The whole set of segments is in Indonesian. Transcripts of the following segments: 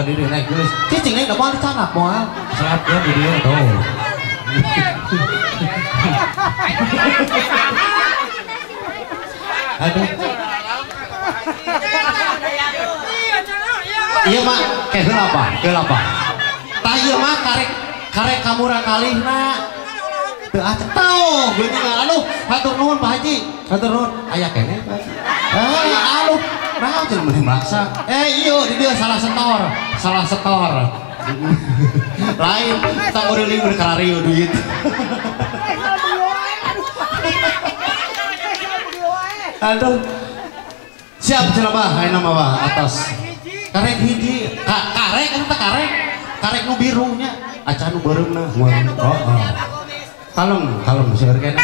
tadi dia naik geus. Cicing naik mau dicanak moal. Selat ya di dia tuh. Aduh. Iya mak, kayak apa? Kayak apa? Tah iya mak karek kamu rakalihna. Teu aca tau, geuning anu hatur nuhun Pak Haji. Hatur nuhun. Aya kene Pak Haji. Anu, naon cenah meni maksa. Iyo di dia salah setor. Salah setor. Lain tak ngeureling mun kararieu duit. Aduh. Siap cenah Bah, ayeuna mah Bah atas. Karek hiji, karek anu teh karek. Karek nu birunya, acan nu beureumna. Heeh. Kalem seueur kene.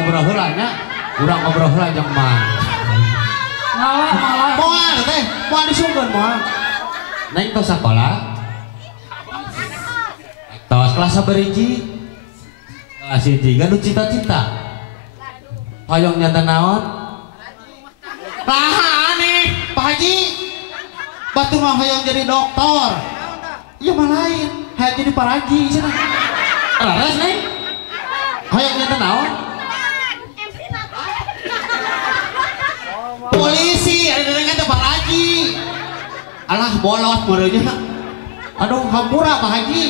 ngobrol heula nya urang ngobrol heula jeung mang moal teh moal disungkeun moal neng tos sakola tos kelas sabariji kelas 1 ganu cita-cita hoyong nyata naon nah nih Pak Haji batu mah hoyong jadi dokter iya mah lain hayang jadi paraji cenah laras nih hoyong nyata naon polisi ada dengan teh paraji alah bolot meureunnya aduh hampura Pak Haji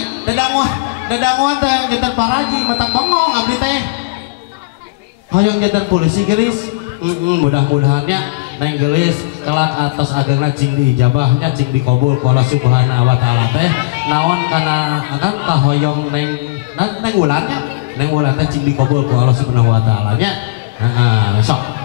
dadanguan teh jantan paraji mata bengong abdi teh hoyong jantan polisi gelis mudah-mudahannya neng gelis kelak atas agama cing diijabahnya cing dikabul ku Allah Subhanahu wa taala teh naon kana akan kahoyong neng ulannya neng ulan teh cing dikabul ku Allah Subhanahu wa taala nya heeh sok